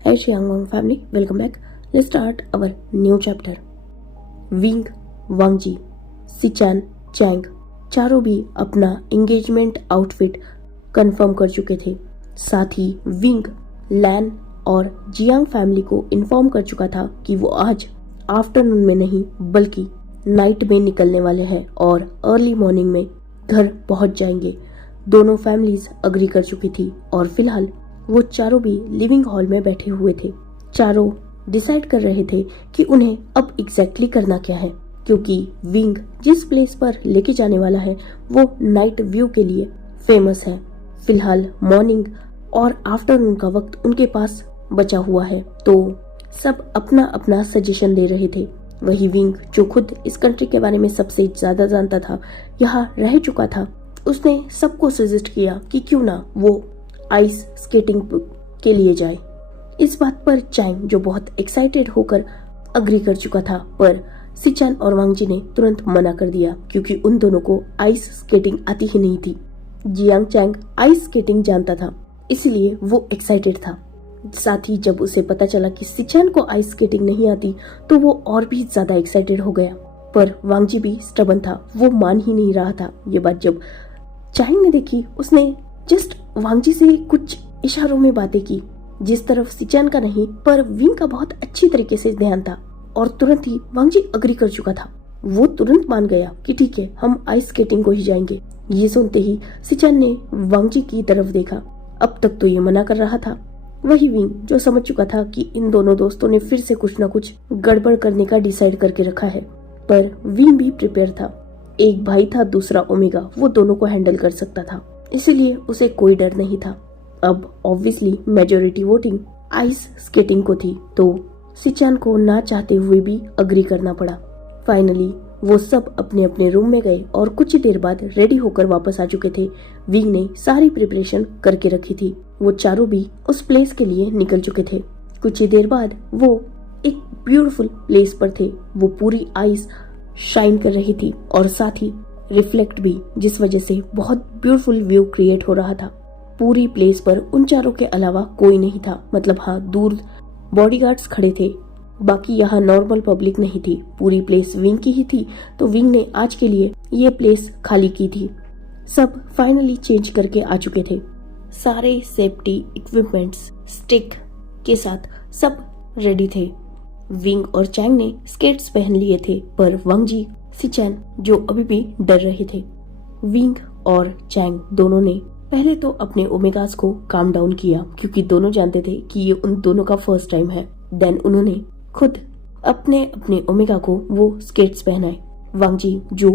Hey Chiangwang family, welcome back. Let's start our new chapter. Wing, Wang Ji, Sichan, Chang चारों भी अपना engagement outfit confirm कर चुके थे। साथ ही विंग, लैन और जियांग फैमिली को इन्फॉर्म कर चुका था कि वो आज आफ्टरनून में नहीं बल्कि नाइट में निकलने वाले हैं और अर्ली मॉर्निंग में घर पहुंच जाएंगे। दोनों फैमिलीज अग्री कर चुकी थी और फिलहाल वो चारों भी लिविंग हॉल में बैठे हुए थे। चारों डिसाइड कर रहे थे कि उन्हें अब एग्जैक्टली करना क्या है, क्योंकि विंग जिस प्लेस पर लेके जाने वाला है वो नाइट व्यू के लिए फेमस है। फिलहाल मॉर्निंग और आफ्टरनून का वक्त उनके पास बचा हुआ है, तो सब अपना अपना सजेशन दे रहे थे। वही विंग, जो खुद इस कंट्री के बारे में सबसे ज्यादा जानता था, यहाँ रह चुका था, उसने सबको सजेस्ट किया कि क्यों ना वो आइस स्केटिंग के लिए जाए। इस बात पर चैंग, जो बहुत एक्साइटेड होकर अग्री कर चुका था, पर सिचान और वांगजी ने तुरंत मना कर दिया क्योंकि उन दोनों को आइस स्केटिंग आती ही नहीं थी। जियांग चैंग आइस स्केटिंग जानता था, इसलिए वो एक्साइटेड था। साथ ही जब उसे पता चला कि सिचान को आइस स्केटिंग नहीं आती तो वो और भी ज्यादा एक्साइटेड हो गया। पर वांगजी भी स्टबन था, वो मान ही नहीं रहा था। ये बात जब चैंग ने देखी, उसने जस्ट वांगजी से कुछ इशारों में बातें की, जिस तरफ सिचान का नहीं पर विंग का बहुत अच्छी तरीके से ध्यान था, और तुरंत ही वांगजी अग्री कर चुका था। वो तुरंत मान गया कि ठीक है, हम आइस स्केटिंग को ही जाएंगे। ये सुनते ही सिचान ने वांगजी की तरफ देखा। अब तक तो ये मना कर रहा था। वही विंग, जो समझ चुका था कि इन दोनों दोस्तों ने फिर से कुछ न कुछ गड़बड़ करने का डिसाइड करके रखा है, पर विंग भी प्रिपेयर था। एक भाई था, दूसरा ओमेगा, वो दोनों को हैंडल कर सकता था, इसलिए उसे कोई डर नहीं था। अब obviously majority voting ice skating को थी, तो सिचान को ना चाहते हुए भी अग्री करना पड़ा। फाइनली वो सब अपने अपने रूम में गए और कुछ देर बाद रेडी होकर वापस आ चुके थे। विंग ने सारी प्रिपरेशन करके रखी थी। वो चारों भी उस प्लेस के लिए निकल चुके थे। कुछ ही देर बाद वो एक ब्यूटीफुल प्लेस पर थे। वो पूरी आइस शाइन कर रही थी और साथ ही रिफ्लेक्ट भी, जिस वजह से बहुत ब्यूटीफुल व्यू क्रिएट हो रहा था। पूरी प्लेस पर उन चारों के अलावा कोई नहीं था, मतलब हाँ, दूर बॉडीगार्ड्स खड़े थे, बाकी यहाँ नॉर्मल पब्लिक नहीं थी। पूरी प्लेस विंग की ही थी, तो विंग ने आज के लिए ये प्लेस खाली की थी। सब फाइनली चेंज करके आ चुके थे। सारे सेफ्टी इक्विपमेंट्स स्टिक के साथ सब रेडी थे। विंग और चैंग ने स्केट्स पहन लिए थे, पर वांगजी, सिचान जो अभी भी डर रहे थे। विंग और चैंग दोनों ने पहले तो अपने ओमेगास को काम डाउन किया, क्योंकि दोनों जानते थे कि ये उन दोनों का फर्स्ट टाइम है। देन उन्होंने खुद अपने अपने ओमेगा को वो स्केट्स पहनाए। वांगजी, जो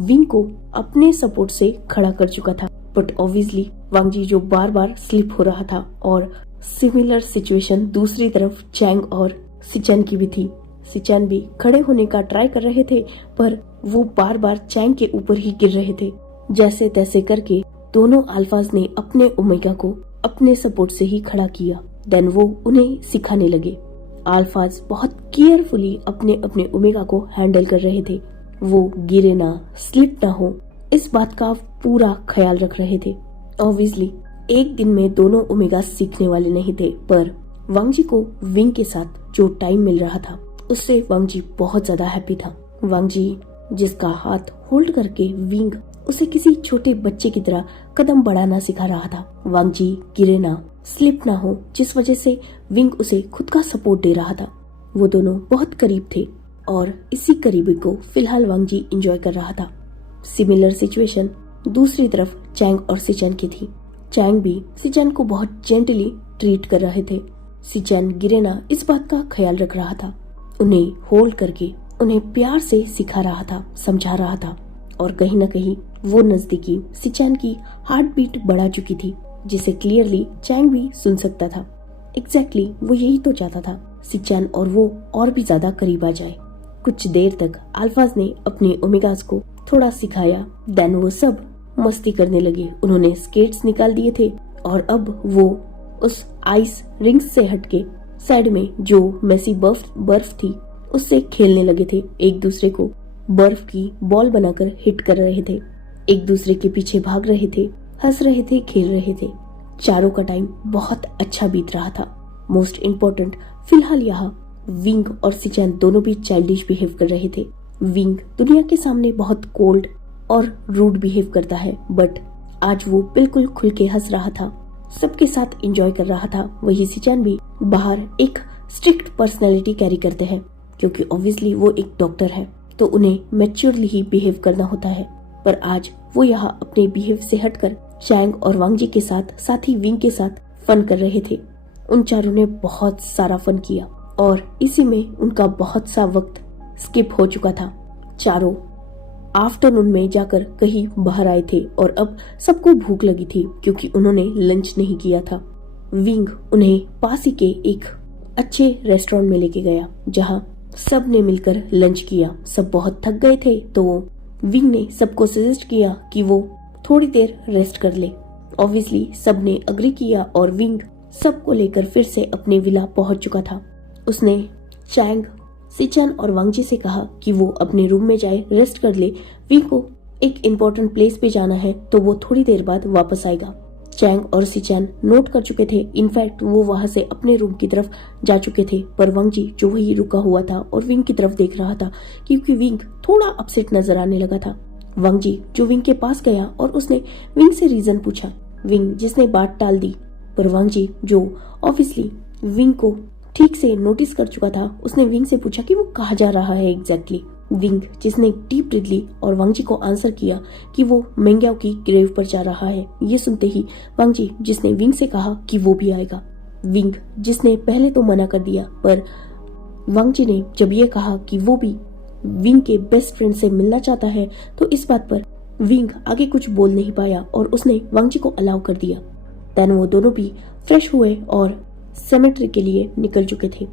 विंग को अपने सपोर्ट से खड़ा कर चुका था, बट ऑब्वियसली वांगजी जो बार बार स्लिप हो रहा था, और सिमिलर सिचुएशन दूसरी तरफ चैंग और सिचान की भी थी। सिचान भी खड़े होने का ट्राई कर रहे थे, पर वो बार बार चैंग के ऊपर ही गिर रहे थे। जैसे तैसे करके दोनों अल्फाज ने अपने ओमेगा को अपने सपोर्ट से ही खड़ा किया। देन वो उन्हें सिखाने लगे। अल्फाज बहुत केयरफुली अपने अपने ओमेगा को हैंडल कर रहे थे। वो गिरे ना, स्लिप ना हो, इस बात का पूरा ख्याल रख रहे थे। ऑब्वियसली एक दिन में दोनों ओमेगा सीखने वाले नहीं थे, पर वांगजी को विंग के साथ जो टाइम मिल रहा था उससे वांगजी बहुत ज्यादा हैप्पी था। वांगजी, जिसका हाथ होल्ड करके विंग उसे किसी छोटे बच्चे की तरह कदम बढ़ाना सिखा रहा था। वांगजी गिरे ना, स्लिप ना हो, जिस वजह से विंग उसे खुद का सपोर्ट दे रहा था। वो दोनों बहुत करीब थे और इसी करीबी को फिलहाल वांगजी एंजॉय कर रहा था। सिमिलर सिचुएशन दूसरी तरफ चैंग और सिचान की थी। चैंग भी सिचान को बहुत जेंटली ट्रीट कर रहे थे। सिचान गिरे ना, इस बात का ख्याल रख रहा था। उन्हें होल्ड करके उन्हें प्यार से सिखा रहा था, समझा रहा था, और कहीं न कहीं वो नजदीकी सिचान की हार्ट बीट बढ़ा चुकी थी, जिसे क्लियरली चैंग भी सुन सकता था। एग्जैक्टली वो यही तो चाहता था, सिचान और वो और भी ज्यादा करीब आ जाए। कुछ देर तक अल्फाज ने अपने ओमेगास को थोड़ा सिखाया। देन वो सब मस्ती करने लगे। उन्होंने स्केट्स निकाल दिए थे और अब वो उस आइस रिंग्स से हटके साइड में जो मैसी बर्फ थी उससे खेलने लगे थे। एक दूसरे को बर्फ की बॉल बनाकर हिट कर रहे थे, एक दूसरे के पीछे भाग रहे थे, हंस रहे थे, खेल रहे थे। चारों का टाइम बहुत अच्छा बीत रहा था। मोस्ट इम्पोर्टेंट, फिलहाल यहाँ विंग और सिचैन दोनों भी चाइल्डिश बिहेव कर रहे थे। विंग दुनिया के सामने बहुत कोल्ड और रूड बिहेव करता है, बट आज वो बिल्कुल खुल के हंस रहा था, सबके साथ एंजॉय कर रहा था। वही सिचैन भी बाहर एक स्ट्रिक्ट पर्सनैलिटी कैरी करते हैं, क्योंकि ऑब्वियसली वो एक डॉक्टर है, तो उन्हें मैच्योरली ही बिहेव करना होता है। पर आज वो यहाँ अपने बिहेव से हटकर चैंग और वांग जी के साथ ही विंग के साथ फन कर रहे थे। उन चारों ने बहुत सारा फन किया और इसी में उनका बहुत सा वक्त स्किप हो चुका था। चारों आफ्टरनून में जाकर कहीं बाहर आए थे और अब सबको भूख लगी थी, क्योंकि उन्होंने लंच नहीं किया था। विंग उन्हें पास ही के एक अच्छे रेस्टोरेंट में लेके गया, जहाँ सब ने मिलकर लंच किया। सब बहुत थक गए थे, तो विंग ने सबको सजेस्ट किया कि वो थोड़ी देर रेस्ट कर ले। ऑब्वियसली सब ने अग्री किया और विंग सबको लेकर फिर से अपने विला पहुंच चुका था। उसने चैंग, सिचैन और वांग जी से कहा कि वो अपने रूम में जाए, रेस्ट कर ले। विंग को एक इम्पोर्टेंट प्लेस पे जाना है, तो वो थोड़ी देर बाद वापस आएगा। चैंग और सिचैन नोट कर चुके थे, इनफैक्ट वो वहां से अपने रूम की तरफ जा चुके थे। पर वांग जी जो वही रुका हुआ था और विंग की तरफ देख रहा था, क्योंकि विंग थोड़ा अपसेट नजर आने लगा था। वांग जी जो विंग के पास गया और उसने विंग से रीजन पूछा। विंग जिसने बात टाल दी, पर वांग जी जो ऑब्वियसली विंग को ठीक से नोटिस कर चुका था, उसने विंग से पूछा कि वो कहाँ जा रहा है एग्जैक्टली। विंग जिसने डीप ब्रीथ ली और वांग जी को आंसर किया कि वो मेंग्याओ की ग्रेव पर जा रहा है। ये सुनते ही वांग जी जिसने विंग से कहा कि वो भी आएगा। विंग जिसने पहले तो मना कर दिया, पर वांग जी ने जब ये कहा कि वो भी विंग के बेस्ट फ्रेंड से मिलना चाहता है, तो इस बात पर विंग आगे कुछ बोल नहीं पाया और उसने वांग जी को अलाउ कर दिया। देन वो दोनों भी फ्रेश हुए और सेमेट्री के लिए निकल चुके थे।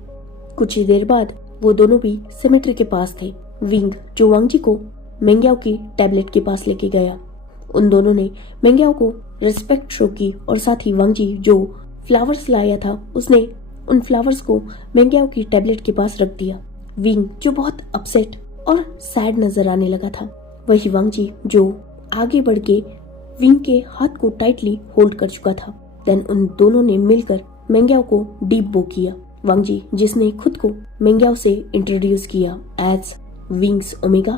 कुछ ही देर बाद वो दोनों भी सेमेट्री के पास थे। विंग जो वांग जी को मेंग्याओ की टैबलेट के पास लेके गया। उन दोनों ने मेंग्याओ को रिस्पेक्ट शो की और साथ ही वांग जी जो फ्लावर्स लाया था, उसने उन फ्लावर्स को मेंग्याओ की टैबलेट के पास रख दिया। विंग जो बहुत अपसेट और सैड नजर आने लगा था, वही वांग जी जो आगे बढ़ के विंग के हाथ को टाइटली होल्ड कर चुका था। देन उन दोनों ने मिलकर मेंग्याओ को डीप बो किया। वांग जी जिसने खुद को मेंग्याओ से इंट्रोड्यूस किया एज विंग्स ओमेगा।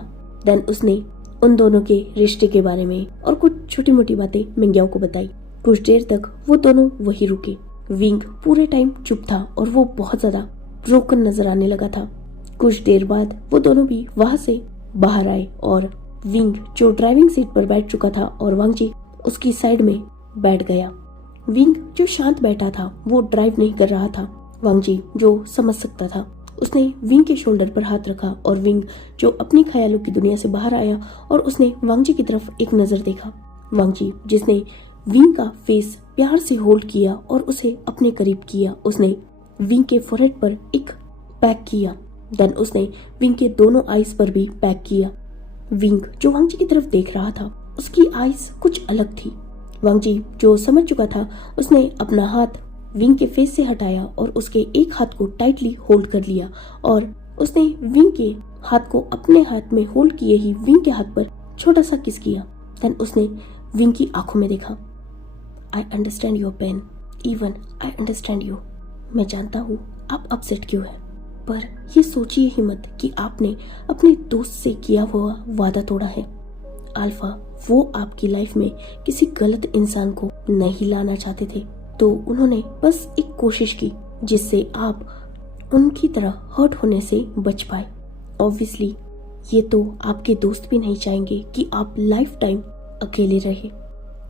देन उसने उन दोनों के रिश्ते के बारे में और कुछ छोटी मोटी बातें मेंग्याओ को बताई। कुछ देर तक वो दोनों वही रुके। विंग पूरे टाइम चुप था और वो बहुत ज्यादा ब्रोकन नजर आने लगा था। कुछ देर बाद वो दोनों भी वहां से बाहर आए और विंग जो ड्राइविंग सीट पर बैठ चुका था और वांग जी उसकी साइड में बैठ गया। विंग जो शांत बैठा था वो ड्राइव नहीं कर रहा था। वांग जी जो समझ सकता था, उसने विंग के शोल्डर पर हाथ रखा और विंग जो अपनी ख्यालों की दुनिया से बाहर आया और उसने वांग जी की तरफ एक नजर देखा। वांग जी जिसने विंग का फेस प्यार से होल्ड किया और उसे अपने करीब किया। उसने विंग के फोरहेड पर एक पैक किया। देन उसने विंग के दोनों आईज पर भी पैक किया। विंग जो वांग जी की तरफ देख रहा था, उसकी आईज कुछ अलग थी। वांग जी जो समझ चुका था, उसने अपना हाथ विंग के फेस से हटाया और उसके एक हाथ को टाइटली होल्ड कर लिया और उसने विंग के हाथ को अपने हाथ में होल्ड किए ही विंग के हाथ पर छोटा सा किस किया। देन उसने विंग की आंखों में देखा। I understand your pain, even I understand you. मैं जानता हूँ आप अपसेट क्यों है, पर ये सोचिए ही मत कि आपने अपने दोस्त से किया हुआ वादा तोड़ा है। अल्फा वो आपकी लाइफ में किसी गलत इंसान को नहीं लाना चाहते थे, तो उन्होंने बस एक कोशिश की जिससे आप उनकी तरह हर्ट होने से बच पाए। ऑब्वियसली ये तो आपके दोस्त भी नहीं चाहेंगे कि आप लाइफ टाइम अकेले रहे।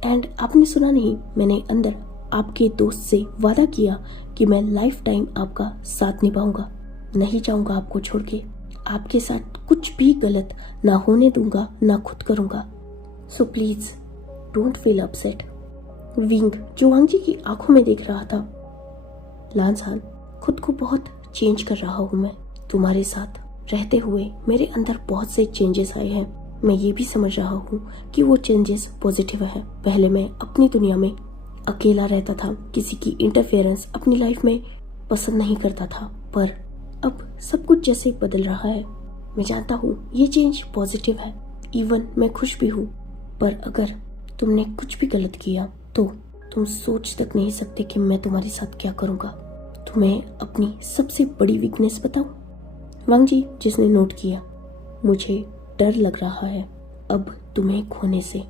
एंड आपने सुना नहीं, मैंने अंदर आपके दोस्त से वादा किया कि मैं लाइफ टाइम आपका साथ निभाऊंगा, नहीं जाऊंगा आपको छोड़ के, आपके साथ कुछ भी गलत ना होने दूंगा, ना खुद करूंगा। So please don't feel upset. Wing जो वांग जी की आंखों में देख रहा था, लांसान खुद को बहुत चेंज कर रहा हूँ मैं। तुम्हारे साथ रहते हुए मेरे अंदर बहुत से चेंजेस आए हैं। मैं ये भी समझ रहा हूँ कि वो चेंजेस पॉजिटिव है। पहले मैं अपनी दुनिया में अकेला रहता था, किसी की इंटरफेरेंस अपनी लाइफ में पसंद नहीं करता था, पर अब सब कुछ जैसे बदल रहा है। मैं जानता हूँ ये चेंज पॉजिटिव है, इवन मैं खुश भी हूँ। पर अगर तुमने कुछ भी गलत किया तो तुम सोच तक नहीं सकते कि मैं तुम्हारे साथ क्या करूँगा। तुम्हें अपनी सबसे बड़ी वीकनेस बताऊं? वांग जी, जिसने नोट किया, मुझे डर लग रहा है अब तुम्हें खोने से।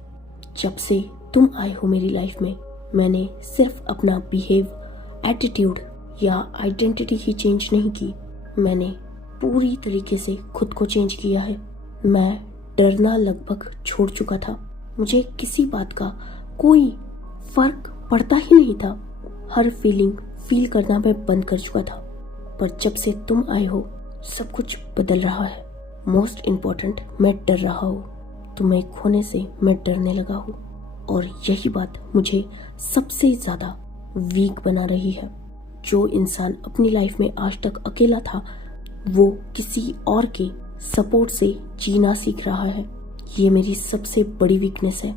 जब से तुम आए हो मेरी लाइफ में, मैंने सिर्फ अपना बिहेव, एटीट्यूड या आइडेंटिटी ही चेंज नहीं की, मैंने पूरी तरीके से खुद को चेंज किया है। मैं डरना लगभग छोड़ चुका था। मुझे किसी बात का कोई फर्क पड़ता ही नहीं था। हर फीलिंग फील करना मैं बंद कर चुका था। पर जब से तुम आए हो, सब कुछ बदल रहा है। मोस्ट इम्पोर्टेंट, मैं डर रहा हूँ। तुम्हें खोने से मैं डरने लगा हूँ और यही बात मुझे सबसे ज्यादा वीक बना रही है। जो इंसान अपनी लाइफ में आज तक अकेला था, वो किसी और के सपोर्ट से जीना सीख रहा है। ये मेरी सबसे बड़ी वीकनेस है।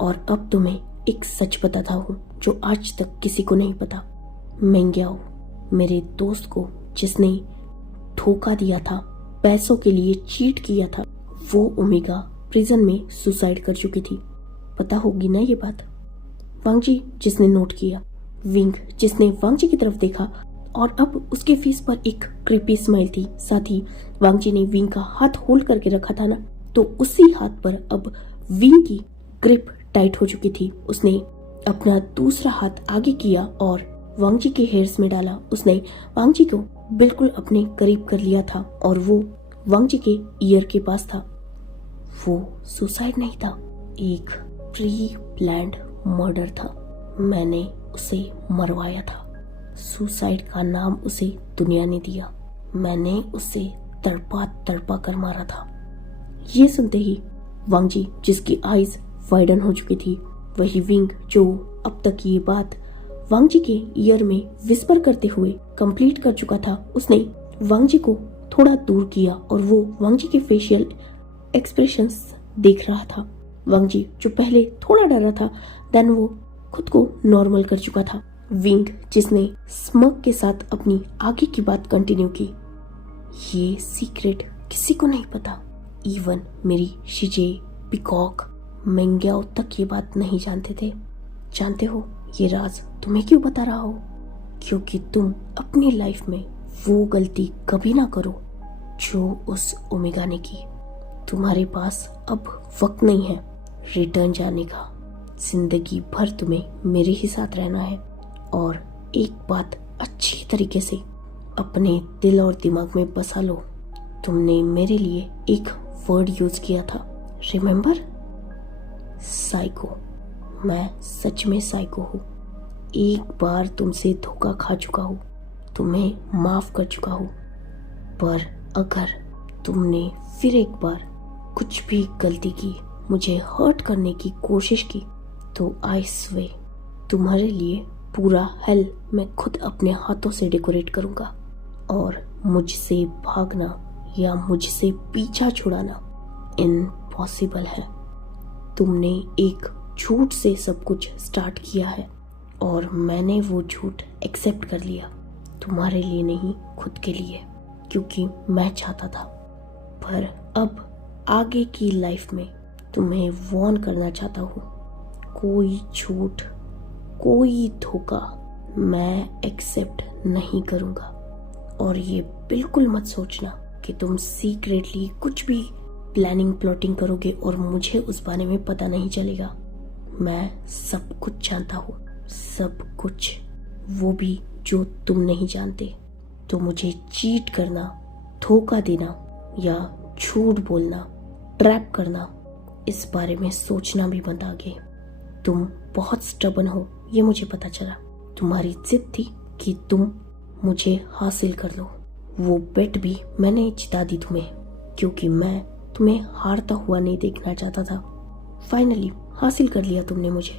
और अब तुम्हें एक सच बताता हूँ जो आज तक किसी को नहीं पता। मेंग्याओ, मेरे दोस्त को जिसने धोखा दिया था, पैसों के लिए चीट किया था, वो ओमेगा प्रिजन में सुसाइड कर चुकी थी। पता होगी ना ये बात? वांग जी, जिसने नोट किया। विंग, जिसने वांग जी की तरफ देखा और अब उसके फेस पर एक क्रीपी स्माइल थी। साथ ही वांग जी ने विंग का हाथ होल्ड करके रखा था ना, तो उसी हाथ पर अब विंग की ग्रिप टाइट हो चुकी थी। उसने अपना दूसरा हाथ आगे किया और वांग जी के हेयर्स में डाला। उसने वांग जी को बिल्कुल अपने करीब कर लिया था और वो वांग जी के ईयर के पास था। वो सुसाइड नहीं था, एक प्री प्लान्ड मर्डर था। मैंने उसे मरवाया था। सुसाइड का नाम उसे दुनिया ने दिया। मैंने उसे तड़पा तड़पा कर मारा था। ये सुनते ही वांग जी, जिसकी आईज वाइडन हो चुकी थी, वही विंग जो अब तक ये बात वांग जी के ईयर में विस्पर करते हुए कंप्लीट कर चुका था, उसने वांग जी को थोड़ा दूर किया और वो वांग जी के फेशियल एक्सप्रेशंस देख रहा था। वांग जी जो पहले थोड़ा डरा था, देन वो खुद को नॉर्मल कर चुका था। विंग, जिसने स्मग के साथ अपनी आगे की बात कंटिन्यू की, ये सीक्रेट किसी को नहीं पता। इवन मेरी शिजे, पिकॉक, मेंग्याओ तक ये बात नहीं जानते थे। जानते हो ये राज तुम्हें क्यों बता रहा हो? क्योंकि तुम अपनी लाइफ में वो गलती कभी ना करो जो उस ओमेगा ने की। तुम्हारे पास अब वक्त नहीं है रिटर्न जाने का। जिंदगी भर तुम्हें मेरे ही साथ रहना है। और एक बात अच्छी तरीके से अपने दिल और दिमाग में बसा लो। तुमने मेरे लिए एक वर्ड यूज किया था, रिमेम्बर? साइको। मैं सच में साइको हूँ। एक बार तुमसे धोखा खा चुका हूँ, तुम्हें माफ कर चुका हूँ। पर अगर तुमने फिर एक बार कुछ भी गलती की, मुझे हर्ट करने की कोशिश की, तो आई स्वे तुम्हारे लिए पूरा हेल मैं खुद अपने हाथों से डेकोरेट करूंगा। और मुझसे भागना या मुझसे पीछा छुड़ाना इम्पॉसिबल है। तुमने एक झूठ से सब कुछ स्टार्ट किया है और मैंने वो झूठ एक्सेप्ट कर लिया। तुम्हारे लिए नहीं, खुद के लिए, क्योंकि मैं चाहता था। पर अब आगे की लाइफ में तुम्हें वॉर्न करना चाहता हूँ, कोई झूठ, कोई धोखा मैं एक्सेप्ट नहीं करूँगा। और ये बिल्कुल मत सोचना कि तुम सीक्रेटली कुछ भी प्लानिंग प्लॉटिंग करोगे और मुझे उस बारे में पता नहीं चलेगा। मैं सब कुछ जानता हूँ, सब कुछ, वो भी जो तुम नहीं जानते। तो मुझे चीट करना, धोखा देना या झूठ बोलना, ट्रैप करना, इस बारे में सोचना भी मत आगे। तुम बहुत स्टबर्न हो, ये मुझे पता चला। तुम्हारी जिद थी कि तुम मुझे हासिल कर लो। वो बेट भी मैंने जिता दी तुम्हें, क्योंकि मैं तुम्हें हारता हुआ नहीं देखना चाहता था। फाइनली हासिल कर लिया तुमने मुझे।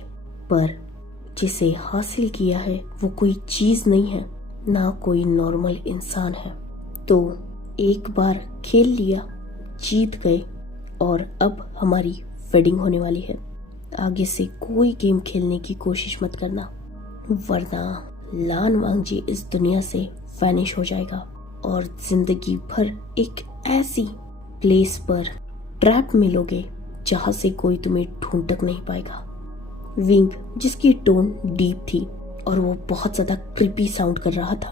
पर जिसे हासिल किया है वो कोई चीज नहीं है, ना कोई नॉर्मल इंसान है। तो एक बार खेल लिया, जीत गए, और अब हमारी वेडिंग होने वाली है। आगे से कोई गेम खेलने की कोशिश मत करना, वरना लान वांग जी इस दुनिया से वैनिश हो जाएगा और जिंदगी भर एक ऐसी प्लेस पर ट्रैप मिलोगे जहां से कोई तुम्हें ढूंढ तक नहीं पाएगा। विंग, जिसकी टोन डीप थी और वो बहुत ज्यादा क्रिपी साउंड कर रहा था,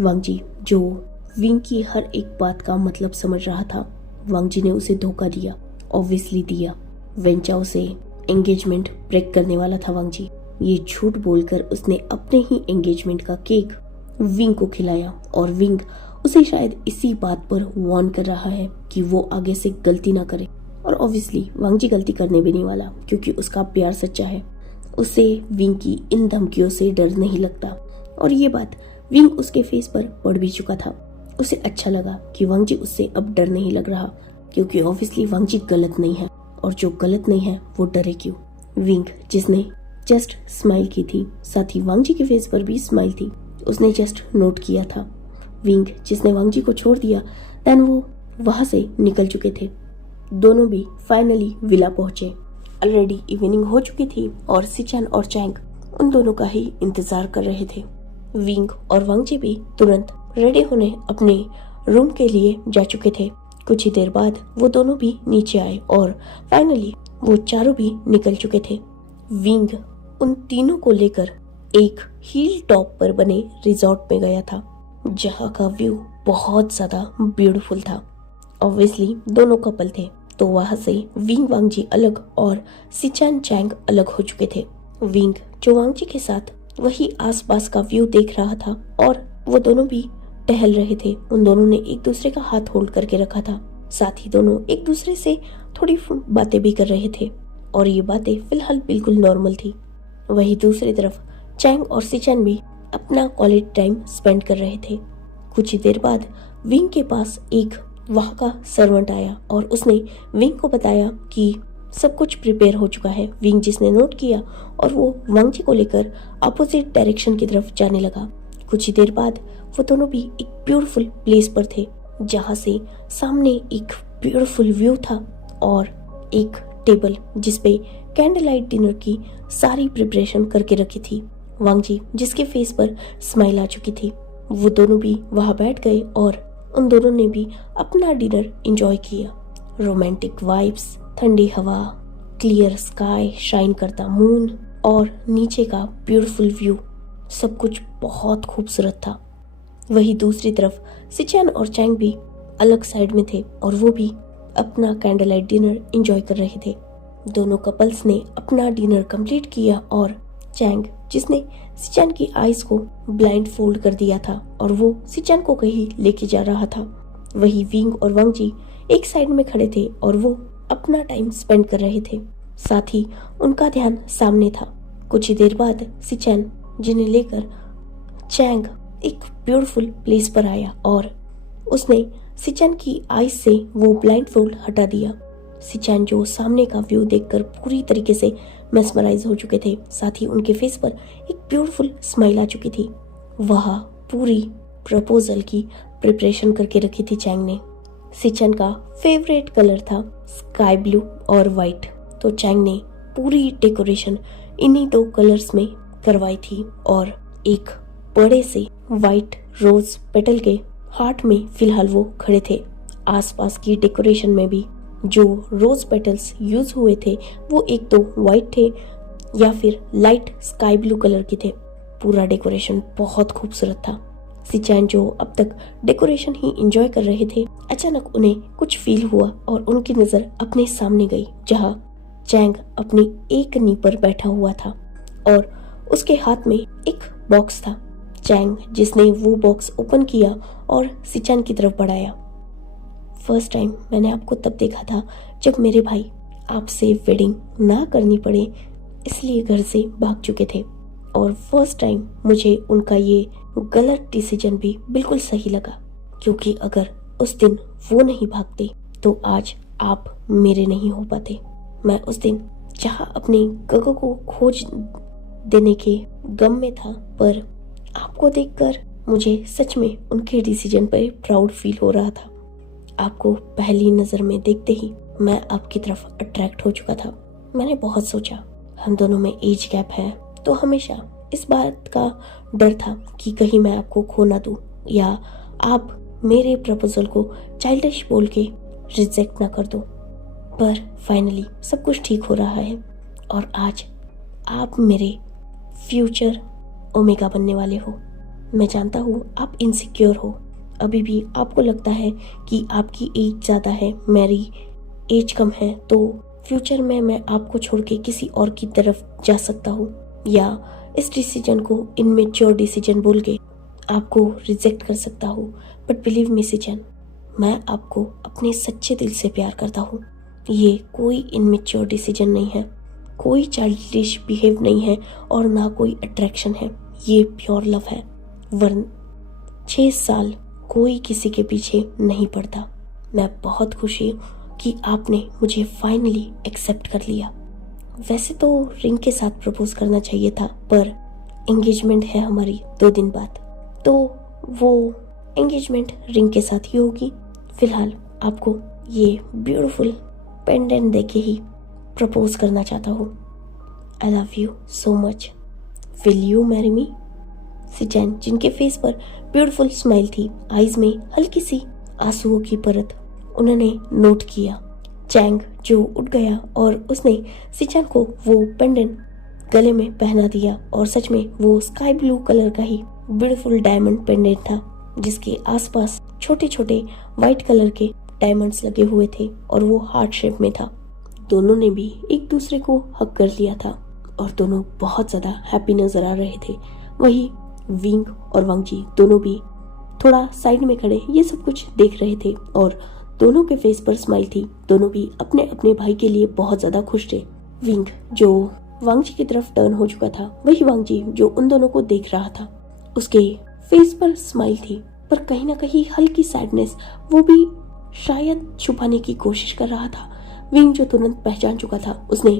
वांग जी, जो विंग की हर एक बात का मतलब समझ रहा था, वांग जी ने उसे धोखा दिया, ऑब्वियसली दिया। वेंचाओ से एंगेजमेंट ब्रेक करने वाला था वांग जी। ये झूठ बोलकर उसने अपने ही एंगेजमेंट का केक विंग को खिलाया और विंग उसे शायद इसी बात पर वार्न कर रहा है कि वो आगे से गलती ना करे। और ऑब्वियसली वांग जी गलती करने भी नहीं वाला, क्योंकि उसका प्यार सच्चा है। उसे विंग की इन धमकियों से डर नहीं लगता, और ये बात विंग उसके फेस पर पड़ भी चुका था। उसे अच्छा लगा कि वांग जी उससे अब डर नहीं लग रहा, क्योंकि ऑब्वियसली वांग जी गलत नहीं है, और जो गलत नहीं है वो डरे क्यों। विंग जिसने जस्ट स्माइल की थी, साथ ही वांग जी के फेस पर भी स्माइल थी, उसने जस्ट नोट किया था। विंग जिसने वांग जी को छोड़ दिया, देन वो वहां से निकल चुके थे। दोनों भी फाइनली विला पहुंचे। ऑलरेडी इवनिंग हो चुकी थी और सिचन और चैंग उन दोनों का ही इंतजार कर रहे थे। विंग और वांग जी भी तुरंत रेडी होने अपने रूम के लिए जा चुके थे। कुछ ही देर बाद वो दोनों भी नीचे आए और फाइनली वो चारों भी निकल चुके थे। विंग उन तीनों को लेकर एक हिल टॉप पर बने रिजॉर्ट में गया था, जहां का व्यू बहुत ज्यादा ब्यूटीफुल था। ऑब्वियसली दोनों कपल थे, तो वहां से विंग वांग जी अलग और सिचन चैंग अलग हो चुके थे। विंग जो वांग जी के साथ वही आसपास का व्यू देख रहा था, और वो दोनों भी टहल रहे थे। उन दोनों ने एक दूसरे का हाथ होल्ड करके रखा था, साथ ही दोनों एक दूसरे से थोड़ी बातें भी कर रहे थे, और ये बातें फिलहाल बिल्कुल नॉर्मल थी। वही दूसरी तरफ चैंग और सिचन भी अपना क्वालिटी टाइम स्पेंड कर रहे थे। कुछ ही देर बाद विंग के पास एक वहां का सर्वेंट आया और उसने विंग को बताया कि सब कुछ प्रिपेयर हो चुका है। विंग जिसने नोट किया और वो वांग जी को लेकर अपोजिट डायरेक्शन की तरफ जाने लगा। कुछ ही देर बाद वो दोनों भी एक ब्यूटीफुल प्लेस पर थे, जहां से सामने एक ब्यूटीफुल व्यू था और एक टेबल जिसपे कैंडल लाइट डिनर की सारी प्रिपरेशन करके रखी थी। वांग जी जिसके फेस पर स्माइल आ चुकी थी, वो दोनों भी वहां बैठ गए और उन दोनों ने भी अपना डिनर एंजॉय किया। रोमांटिक वाइब्स, ठंडी हवा, क्लियर स्काई, शाइन करता मून और नीचे का ब्यूटीफुल व्यू, सब कुछ बहुत खूबसूरत था। वही दूसरी तरफ सिचन और चैंग भी अलग साइड में थे और वो भी अपना कैंडल लाइट डिनर एंजॉय कर रहे थे। दोनों कपल्स ने अपना डिनर कंप्लीट किया और चैंग जिसने सिचन की आईज को ब्लाइंड फोल्ड कर दिया था और वो सिचन को कहीं लेके जा रहा था। वही विंग और वांग जी एक साइड में खड़े थे और वो अपना टाइम स्पेंड कर रहे थे, साथ ही उनका ध्यान सामने था। कुछ ही देर बाद सिचन जिन्हें लेकर चैंग एक ब्यूटीफुल प्लेस पर आया और उसने सिचन की आईज से वो ब्लाइंड फोल्ड हटा दिया। सिचन जो सामने का व्यू देखकर पूरी तरीके से मेस्मराइज हो चुके थे, साथ ही उनके फेस पर एक ब्यूटीफुल स्माइल आ चुकी थी। वह पूरी प्रपोजल की प्रिपरेशन करके रखी थी चैंग ने। सिचन का फेवरेट कलर था स्काई ब्लू और वाइट, तो चैंग ने पूरी डेकोरेशन इन्हीं दो कलर्स में करवाई थी और एक बड़े से वाइट रोज पेटल के हार्ट में फिलहाल वो खड़े थे। आसपास की डेकोरेशन में भी जो रोज पेटल्स यूज हुए थे वो एक तो वाइट थे या फिर लाइट स्काई ब्लू कलर के थे। पूरा डेकोरेशन बहुत खूबसूरत था। सिचन जो अब तक डेकोरेशन ही एंजॉय कर रहे थे, अचानक उन्हें कुछ फील हुआ और उनकी नजर अपने सामने गई, जहां चैंग अपनी एक नी पर बैठा हुआ था और उसके हाथ में एक बॉक्स था। चैंग जिसने वो बॉक्स ओपन किया और सिचन की तरफ बढ़ाया। फर्स्ट टाइम मैंने आपको तब देखा था जब मेरे भाई आपसे वेडिंग ना करनी पड़े इसलिए घर से भाग चुके थे, और फर्स्ट टाइम मुझे उनका ये गलत डिसीजन भी बिल्कुल सही लगा, क्योंकि अगर उस दिन वो नहीं भागते तो आज आप मेरे नहीं हो पाते। मैं उस दिन जहाँ अपने गगो को खोज देने के गम में था, पर आपको देखकर मुझे सच में उनके डिसीजन पर प्राउड फील हो रहा था। आपको पहली नजर में देखते ही मैं आपकी तरफ अट्रैक्ट हो चुका था। मैंने बहुत सोचा, हम दोनों में एज गैप है, तो हमेशा इस बात का डर था कि कहीं मैं आपको खो ना दूं या आप मेरे प्रपोजल को चाइल्डिश बोल के रिजेक्ट ना कर दो। पर फाइनली सब कुछ ठीक हो रहा है और आज आप मेरे फ्यूचर ओमेगा बनने वाले हो। मैं जानता हूँ आप इनसिक्योर हो, अभी भी आपको लगता है कि आपकी एज ज़्यादा है, मेरी एज कम है, तो फ्यूचर में मैं आपको छोड़ के किसी और की तरफ जा सकता हूँ, या इस डिसीजन को इनमेच्योर डिसीजन बोल के आपको रिजेक्ट कर सकता हूँ। बट बिलीव मी सिचन, मैं आपको अपने सच्चे दिल से प्यार करता हूँ। ये कोई इनमेच्योर डिसीजन नहीं है, कोई चाइल्डिश बिहेव नहीं है और ना कोई अट्रैक्शन है, ये प्योर लव है। वरन 6 साल कोई किसी के पीछे नहीं पड़ता। मैं बहुत खुशी कि आपने मुझे फाइनली एक्सेप्ट कर लिया। वैसे तो रिंग के साथ प्रपोज करना चाहिए था, पर एंगेजमेंट है हमारी 2 दिन बाद, तो वो एंगेजमेंट रिंग के साथ ही होगी। फिलहाल आपको ये ब्यूटीफुल पेंडेंट देके ही प्रपोज करना चाहता हूँ। I love you so much, will you marry me? Sichan, जिनके फेस पर ब्यूटीफुल स्माइल थी, आईज में हल्की सी आंसुओं की परत, उन्होंने नोट किया। चैंग जो उठ गया और उसने सिचैन को वो पेंडेंट गले में पहना दिया, और सच में वो स्काई ब्लू कलर का ही ब्यूटीफुल डायमंड पेंडेंट था, जिसके आसपास छोटे छोटे व्हाइट कलर के डायमंड्स लगे हुए थे और वो हार्ट शेप में था। दोनों ने भी एक दूसरे को हक कर लिया था और दोनों बहुत ज्यादा हैप्पी नजर आ रहे थे। वही विंग और वांगजी दोनों भी थोड़ा साइड में खड़े ये सब कुछ देख रहे थे और दोनों के फेस पर स्माइल थी। दोनों भी अपने अपने भाई के लिए बहुत ज्यादा खुश थे। विंग जो वांगजी की तरफ टर्न हो चुका था, वही वांगजी जो उन दोनों को देख रहा था, उसके फेस पर स्माइल थी, पर कहीं ना कहीं हल्की सैडनेस वो भी शायद छुपाने की कोशिश कर रहा था। विंग जो तुरंत पहचान चुका था, उसने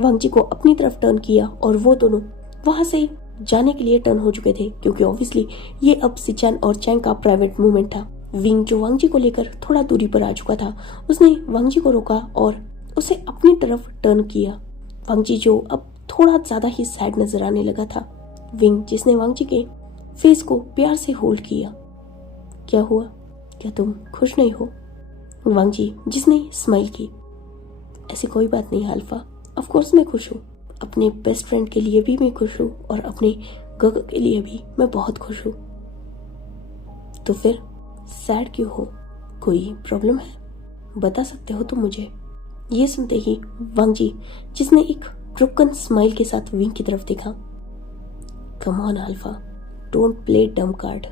वांगजी को अपनी तरफ टर्न किया और वो दोनों वहां से जाने के लिए टर्न हो चुके थे, क्योंकि ऑब्वियसली ये अब सिचैन और चैंग का प्राइवेट मूवमेंट था। विंग जो वांगजी को लेकर थोड़ा दूरी पर आ चुका था, उसने वांगजी को रोका और उसे अपनी तरफ टर्न किया। वांगजी जो अब थोड़ा ज्यादा ही सैड नजर आने लगा था। विंग जिसने वांगजी के फेस को प्यार से होल्ड किया। क्या हुआ, क्या तुम खुश नहीं हो? वांगजी जिसने स्माइल की। ऐसी कोई बात नहीं अल्फा, ऑफ कोर्स मैं खुश हूँ, अपने बेस्ट फ्रेंड के लिए भी मैं खुश हूँ और अपने गग के लिए भी मैं बहुत खुश हूँ। तो फिर सैड क्यों हो, कोई प्रॉब्लम है? बता सकते हो तुम मुझे? ये सुनते ही वांगजी जिसने एक ब्रोकन स्माइल के साथ विंग की तरफ देखा। Come on alpha, don't play डम कार्ड।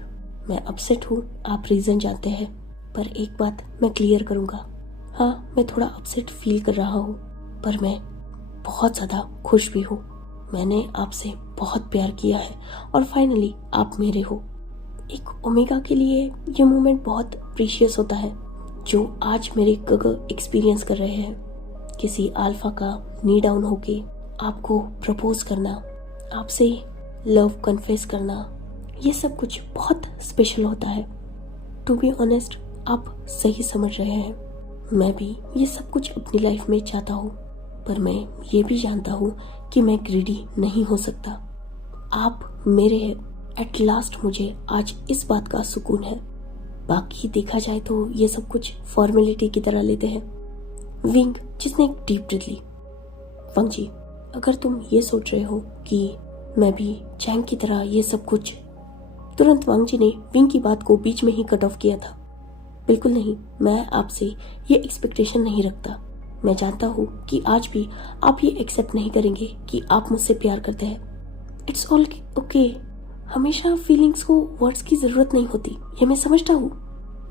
मैं अपसेट हूँ, आप रीजन जानते हैं, पर एक बात मैं क्लियर करूंगा। हाँ, मैं थोड़ा अपसेट फील कर रहा हूँ, पर मैं बहुत ज्यादा खुश भी हूँ। मैंने आपसे बहुत प्यार किया है और फाइनली आप मेरे हो। एक ओमेगा के लिए ये मोमेंट बहुत प्रीशियस होता है, जो आज मेरे गग एक्सपीरियंस कर रहे हैं। किसी अल्फा का नी डाउन होके आपको प्रपोज करना, आपसे लव कन्फेस करना, ये सब कुछ बहुत स्पेशल होता है। टू बी ऑनेस्ट, आप सही समझ रहे हैं, मैं भी ये सब कुछ अपनी लाइफ में चाहता हूँ, पर मैं ये भी जानता हूँ कि मैं ग्रीडी नहीं हो सकता। आप मेरे हैं, एट लास्ट मुझे आज इस बात का सुकून है। बाकी देखा जाए तो ये सब कुछ फॉर्मेलिटी की तरह लेते हैं। विंग जिसने एक डीप ब्रीथ ली। वांगजी, अगर तुम ये सोच रहे हो कि मैं भी चैंग की तरह ये सब कुछ, तुरंत वांगजी ने विंग की बात को बीच में ही कट ऑफ किया था। बिल्कुल नहीं, मैं आपसे ये एक्सपेक्टेशन नहीं रखता। मैं जानता हूँ कि आज भी आप ये एक्सेप्ट नहीं करेंगे कि आप मुझसे प्यार करते हैं। इट्स ऑल ओके, हमेशा फीलिंग्स को वर्ड्स की जरूरत नहीं होती, ये मैं समझता हूँ।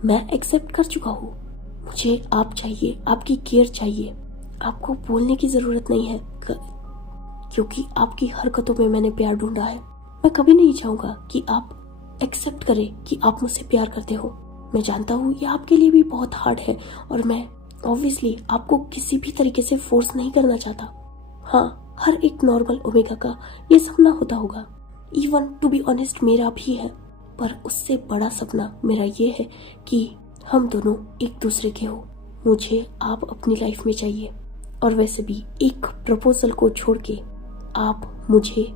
मैं एक्सेप्ट कर चुका हूँ। मुझे आप चाहिए, आपकी केयर चाहिए। आपको बोलने की जरूरत नहीं है, क्योंकि आपकी हरकतों में मैंने प्यार ढूंढा है। मैं कभी नहीं चाहूंगा कि आप एक्सेप्ट करें कि आप मुझसे प्यार करते हो। मैं जानता हूँ ये आपके लिए भी बहुत हार्ड है और मैं ऑब्वियसली आपको किसी भी तरीके से फोर्स नहीं करना चाहता। हाँ, हर एक नॉर्मल ओमेगा का ये सपना होता होगा, इवन टू बी ऑनेस्ट मेरा भी है, पर उससे बड़ा सपना मेरा ये है कि हम दोनों एक दूसरे के हो। मुझे आप अपनी लाइफ में चाहिए, और वैसे भी एक प्रपोजल को छोड़ के आप मुझे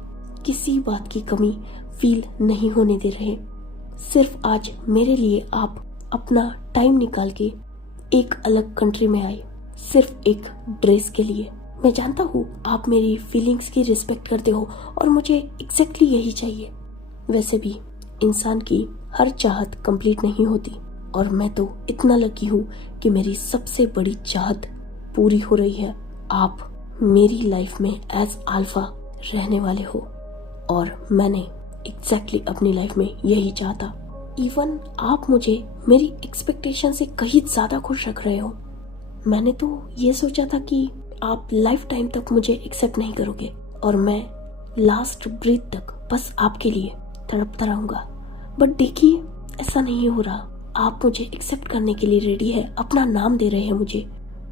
किसी बात की कमी फील नहीं होने दे रहे। सिर्फ आज मेरे लिए आप अपना टाइम निकाल के एक अलग कंट्री में आए, सिर्फ एक ड्रेस के लिए। मैं जानता हूँ आप मेरी फीलिंग्स की रिस्पेक्ट करते हो और मुझे एग्जैक्टली यही चाहिए। वैसे भी इंसान की हर चाहत कंप्लीट नहीं होती और मैं तो इतना लकी हूँ कि मेरी सबसे बड़ी चाहत पूरी हो रही है। आप मेरी लाइफ में एज अल्फा रहने वाले हो और मैंने एग्जैक्टली अपनी लाइफ में यही चाहता। इवन आप मुझे मेरी एक्सपेक्टेशन से कहीं ज्यादा खुश रख रहे हो। मैंने तो ये सोचा था कि आप लाइफ टाइम तक मुझे एक्सेप्ट नहीं करोगे और मैं लास्ट ब्रीथ तक बस आपके लिए तड़पता रहूंगा। बट देखिए, ऐसा नहीं हो रहा। आप मुझे एक्सेप्ट करने के लिए रेडी है, अपना नाम दे रहे हैं मुझे।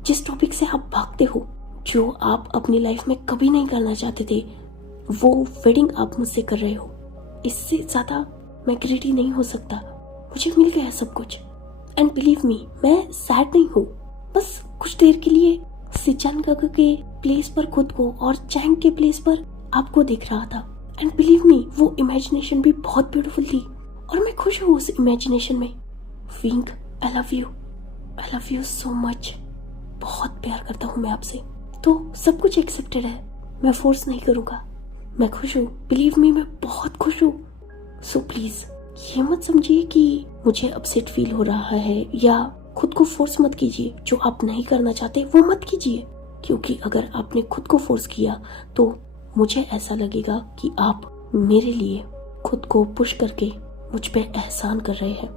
जिस टॉपिक से आप भागते हो, जो आप अपनी लाइफ में कभी नहीं करना चाहते थे, वो वेडिंग आप मुझसे कर रहे हो। इससे ज्यादा मैं ग्रेडी नहीं हो सकता। मुझे मिल गया सब कुछ एंड बिलीव मी, मैं सैड नहीं हूँ। बस कुछ देर के लिए सिचान काका के प्लेस पर खुद को और चैंग के प्लेस पर आपको देख रहा था एंड बिलीव मी, वो इमेजिनेशन भी बहुत ब्यूटीफुल थी और मैं खुश हूँ उस इमेजिनेशन में। Wing, I love you so much. बहुत प्यार करता हूँ मैं आपसे। तो सब कुछ एक्सेप्टेड है, मैं फोर्स नहीं करूँगा। मैं खुश हूँ, बिलीव मी, मैं बहुत खुश हूँ। सो प्लीज ये मत समझिए कि मुझे अपसेट फील हो रहा है या खुद को फोर्स मत कीजिए। जो आप नहीं करना चाहते वो मत कीजिए, क्योंकि अगर आपने खुद को फोर्स किया तो मुझे ऐसा लगेगा कि आप मेरे लिए खुद को पुश करके मुझ पे एहसान कर रहे हैं।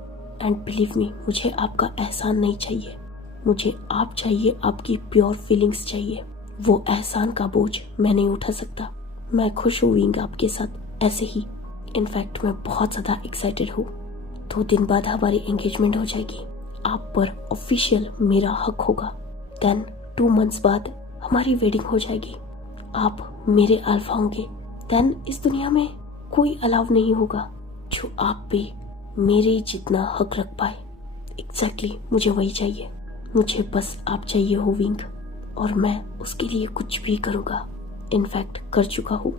एंड बिलीव मी, मुझे आपका एहसान नहीं चाहिए। मुझे आप चाहिए, आपकी प्योर फीलिंग्स चाहिए। वो एहसान का बोझ मैं नहीं उठा सकता। मैं खुश हूँ विंग आपके साथ ऐसे ही। इनफैक्ट मैं बहुत ज्यादा एक्साइटेड हूँ। 2 दिन बाद हमारी एंगेजमेंट हो जाएगी। आप पर ऑफिशियल मेरा हक होगा। देन 2 मंथ्स बाद हमारी वेडिंग हो जाएगी। आप मेरे अल्फा होंगे। देन इस दुनिया में कोई अलाव नहीं होगा जो आप पे मेरे जितना हक रख पाए। एग्जैक्टली मुझे वही चाहिए। मुझे बस आप चाहिए हो विंग, और मैं उसके लिए कुछ भी करूँगा। इनफैक्ट कर चुका हूँ,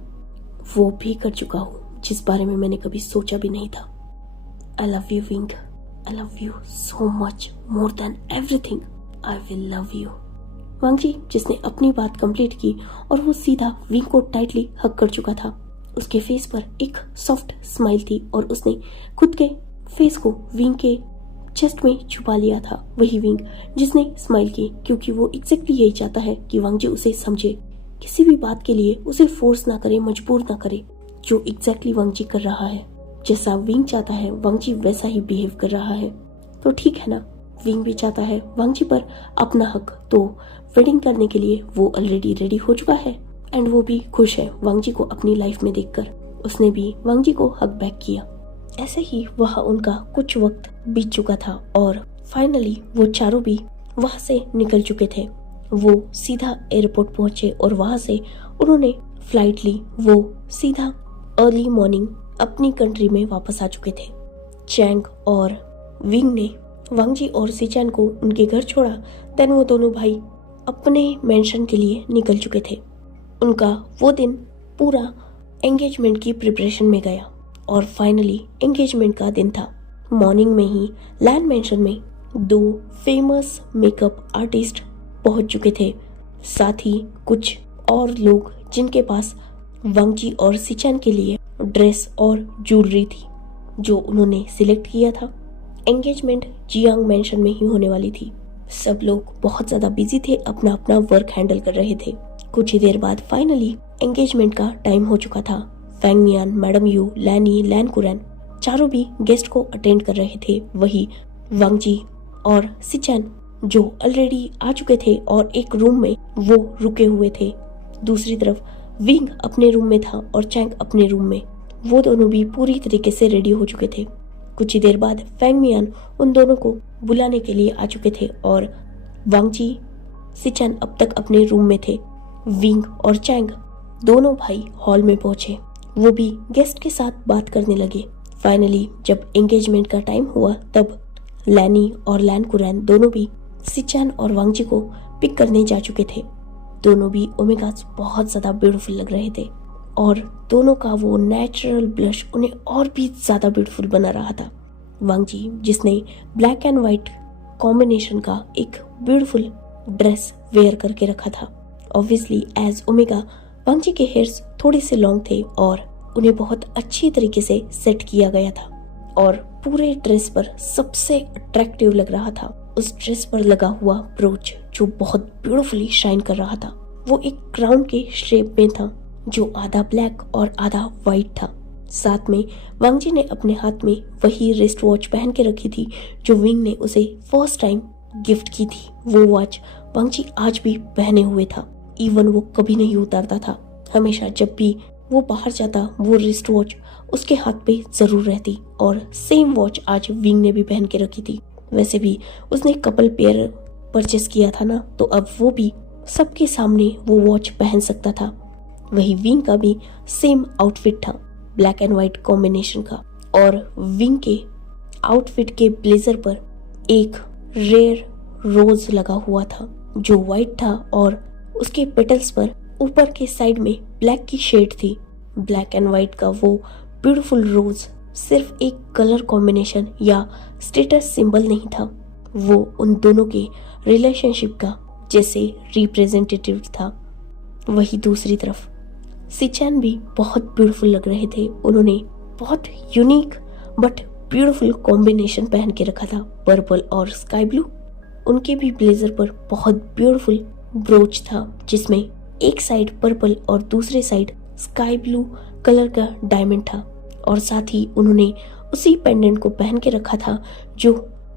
वो भी कर चुका हूँ जिस बारे में मैंने कभी सोचा भी नहीं था। I love you Wing, I love you so much, more than everything. I will love you. Wang Ji, जिसने अपनी बात कंप्लीट की और वो सीधा विंग को टाइटली हक कर चुका था। उसके फेस पर एक सॉफ्ट स्माइल थी और उसने खुद के फेस को विंग के चेस्ट में छुपा लिया था। वही विंग जिसने स्माइल की, क्योंकि वो एग्जैक्टली यही चाहता है कि वांग जी उसे समझे, किसी भी बात के लिए उसे फोर्स ना करे, मजबूर ना करे, जो एग्जैक्टली वांग जी कर रहा है। जैसा विंग चाहता है वांग जी वैसा ही बिहेव कर रहा है। तो ठीक है ना, विंग भी चाहता है वांग जी पर अपना हक, तो वेडिंग करने के लिए वो ऑलरेडी रेडी हो चुका है एंड वो भी खुश है वांग जी को अपनी लाइफ में देखकर। उसने भी वांग जी को हक बैक किया। ऐसे ही वहाँ उनका कुछ वक्त बीत चुका था और फाइनली वो चारों भी वहाँ से निकल चुके थे। वो सीधा एयरपोर्ट पहुंचे और वहाँ से उन्होंने फ्लाइट ली। वो सीधा अर्ली मॉर्निंग अपनी कंट्री में वापस आ चुके थे। चैंग और विंग ने वांग जी और सिचैन को उनके घर छोड़ा। देन वो दोनों भाई अपने मेंशन के लिए निकल चुके थे। उनका वो दिन पूरा एंगेजमेंट की प्रिपरेशन में गया और फाइनली एंगेजमेंट का दिन था। मॉर्निंग में ही लैंड मेंशन में 2 फेमस मेकअप आर्टिस्ट पहुंच चुके थे, साथ ही कुछ और लोग जिनके पास वांग जी और सिचैन के लिए ड्रेस और ज्वेलरी थी जो उन्होंने सिलेक्ट किया था। एंगेजमेंट जियांग मेंशन में ही होने वाली थी। सब लोग बहुत ज्यादा बिजी थे, अपना अपना वर्क हैंडल कर रहे थे। कुछ ही देर बाद फाइनली एंगेजमेंट का टाइम हो चुका था। फैंग मियान, मैडम यू, लैनी, लैन कुरैन चारों भी गेस्ट को अटेंड कर रहे थे। वही वांग जी और सिचैन जो ऑलरेडी आ चुके थे और एक रूम में वो रुके हुए थे। दूसरी तरफ विंग अपने रूम में था और चैंग अपने रूम में। वो दोनों भी पूरी तरीके से रेडी हो चुके थे। कुछ ही देर बाद फैंग मियान उन दोनों को बुलाने के लिए आ चुके थे और वांग जी, सिचैन अब तक अपने रूम में थे। विंग और चैंग दोनों भाई हॉल में पहुंचे। वो भी गेस्ट के साथ बात करने लगे। फाइनली जब एंगेजमेंट का टाइम हुआ तब लैनी और लैन कुरैन दोनों भी सिचैन और वांग जी को पिक करने जा चुके थे। दोनों भी ओमेगास बहुत ज्यादा ब्यूटीफुल लग रहे थे और दोनों का वो नेचुरल ब्लश उन्हें और भी ज्यादा ब्यूटीफुल बना रहा था। वांग जी जिसने ब्लैक एंड व्हाइट कॉम्बिनेशन का एक ब्यूटीफुल ड्रेस वेयर करके रखा था। ऑब्वियसली एज ओमेगा वांग जी के हेयर्स थोड़े से लॉन्ग थे और उन्हें बहुत अच्छी तरीके से सेट किया गया था। और पूरे ड्रेस पर सबसे अट्रैक्टिव लग रहा था उस ड्रेस पर लगा हुआ ब्रोच, जो बहुत ब्यूटीफुली शाइन कर रहा था। वो एक क्राउन के शेप में था, जो आधा ब्लैक और आधा व्हाइट था। साथ में वांग जी ने अपने हाथ में वही रिस्ट वॉच पहन के रखी थी जो विंग ने उसे फर्स्ट टाइम गिफ्ट की थी। वो वॉच वांग जी आज भी पहने हुए था। इवन वो कभी नहीं उतारता था। हमेशा जब भी वो बाहर जाता वो रिस्ट वॉच उसके हाथ पे जरूर रहती। और सेम वॉच आज विंग ने भी पहन के रखी थी। वैसे भी उसने कपल पेयर परचेस किया था ना, तो अब वो भी सबके सामने वो वॉच पहन सकता था। वही विंग का भी सेम आउटफिट था, ब्लैक एंड व्हाइट कॉम्बिनेशन का। और विंग के आउटफिट के ब्लेजर पर एक रेयर रोज लगा हुआ था जो व्हाइट था और उसके पेटल्स पर ऊपर के साइड में ब्लैक की शेड थी। ब्लैक एंड व्हाइट का वो ब्यूटीफुल रोज सिर्फ एक कलर कॉम्बिनेशन या स्टेटस सिंबल नहीं था, वो उन दोनों के रिलेशनशिप का जैसे रिप्रेजेंटेटिव था। वही दूसरी तरफ सिचैन भी बहुत ब्यूटीफुल लग रहे थे। उन्होंने बहुत यूनिक बट ब्यूटीफुल कॉम्बिनेशन पहन के रखा था, पर्पल और स्काई ब्लू। उनके भी ब्लेजर पर बहुत ब्यूटीफुल ब्रोच था जिसमें एक साइड पर्पल और दूसरे साइड स्काई ब्लू कलर का डायमंड था। और साथ ही उन्होंने उसी पेंडेंट को पहन के रखा था जो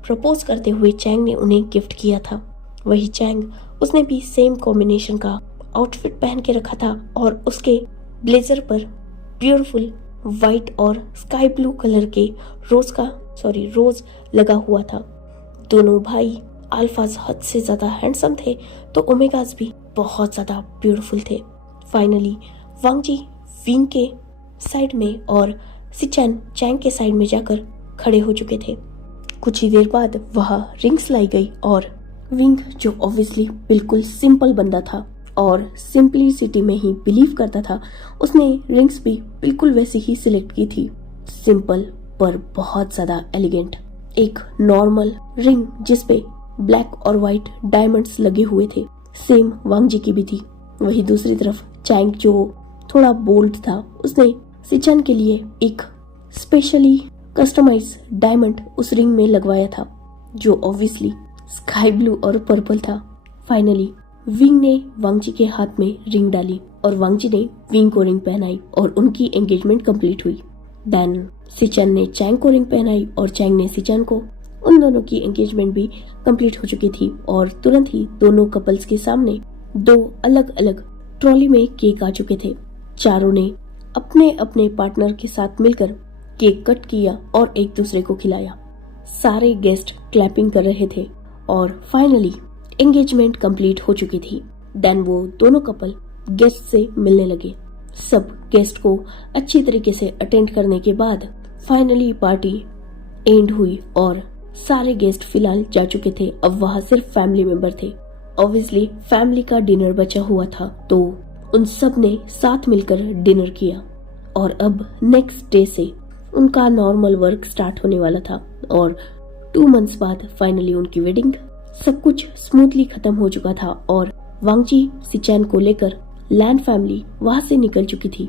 प्रपोज करते हुए चैंग ने उन्हें गिफ्ट किया था। वही चैंग, उसने भी सेम कॉम्बिनेशन का आउटफिट पहन के रखा था और उसके ब्लेजर पर ब्यूटीफुल व्हाइट और स्काई ब्लू कलर के रोज लगा हुआ था। दोनों भाई अल्फाज हद से ज्यादा हैंडसम थे तो ओमेगाज भी बहुत ज्यादा ब्यूटीफुल थे। फाइनली वांग जी विंग के साइड में और सिचैन चैंग के साइड में जाकर खड़े हो चुके थे। कुछ ही देर बाद वहां रिंग्स लाई गई और विंग, जो ऑब्वियसली बिल्कुल सिंपल बंदा था और सिंपलिसिटी में ही बिलीव करता था, उसने रिंग्स भी बिल्कुल वैसी ही सिलेक्ट की थी। सिंपल पर बहुत ज्यादा एलिगेंट। एक नॉर्मल रिंग जिसपे ब्लैक और व्हाइट डायमंड्स लगे हुए थे, सेम वांग जी की भी थी। वही दूसरी तरफ चैंग, जो थोड़ा बोल्ड था, उसने सिचैन के लिए एक स्पेशली कस्टमाइज डायमंड उस रिंग में लगवाया था जो ऑब्वियसली स्काई ब्लू और पर्पल था। फाइनली विंग ने वांग जी के हाथ में रिंग डाली और वांग जी ने विंग को रिंग पहनाई और उनकी एंगेजमेंट कंप्लीट हुई। देन सिचैन ने चैंग को रिंग पहनाई और चैंग ने सिचैन को। उन दोनों की एंगेजमेंट भी कंप्लीट हो चुकी थी और तुरंत ही दोनों कपल्स के सामने दो अलग अलग ट्रॉली में केक आ चुके थे। चारों ने अपने अपने पार्टनर के साथ मिलकर केक कट किया और एक दूसरे को खिलाया। सारे गेस्ट क्लैपिंग कर रहे थे और फाइनली एंगेजमेंट कंप्लीट हो चुकी थी। देन वो दोनों कपल गेस्ट से मिलने लगे। सब गेस्ट को अच्छी तरीके से अटेंड करने के बाद फाइनली पार्टी एंड हुई और सारे गेस्ट फिलहाल जा चुके थे। अब वहां सिर्फ फैमिली मेंबर थे। ऑब्वियसली फैमिली का डिनर बचा हुआ था तो उन सब ने साथ मिलकर डिनर किया और अब नेक्स्ट डे से उनका नॉर्मल वर्क स्टार्ट होने वाला था और 2 मंथ्स बाद फाइनली उनकी वेडिंग। सब कुछ स्मूथली खत्म हो चुका था और वांग जी सिचैन को लेकर लैंड फैमिली वहां से निकल चुकी थी।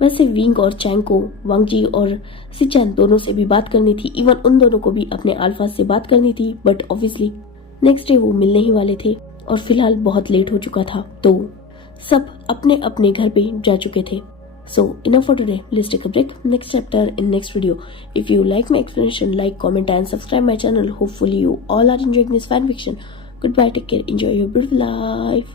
वैसे विंग और चैंग को वांग जी और सिचैन दोनों से भी बात करनी थी, इवन उन दोनों को भी अपने अल्फा से बात करनी थी, बट ऑब्वियसली नेक्स्ट डे वो मिलने ही वाले थे और फिलहाल बहुत लेट हो चुका था तो सब अपने अपने घर पे जा चुके थे। So enough for today. Let's take a break. Next chapter in next video. If you like my explanation, like, comment and subscribe my channel. Hopefully you all are enjoying this fan fiction. Goodbye. Take care. Enjoy your beautiful life.